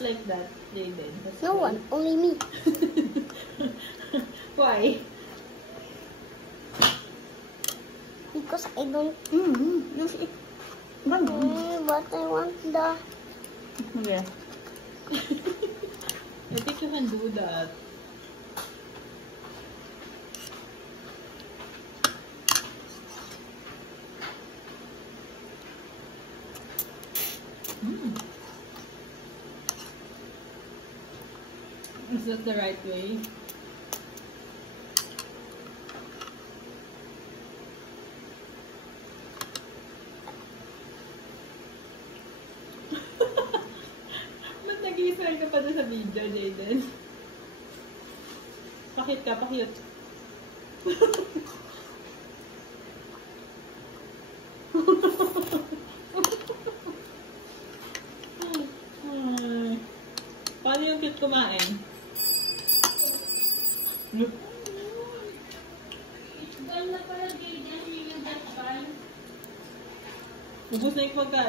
Like that, Jaden. No one, only me. Why? Because I don't. But I want the. Yeah. I think you can do that. Is that the right way? Ba't nag-i-smile ka pa doon sa video, Jaden? Pakit ka, pakit. Paano yung cute kumain? Ubus na yung pagkain.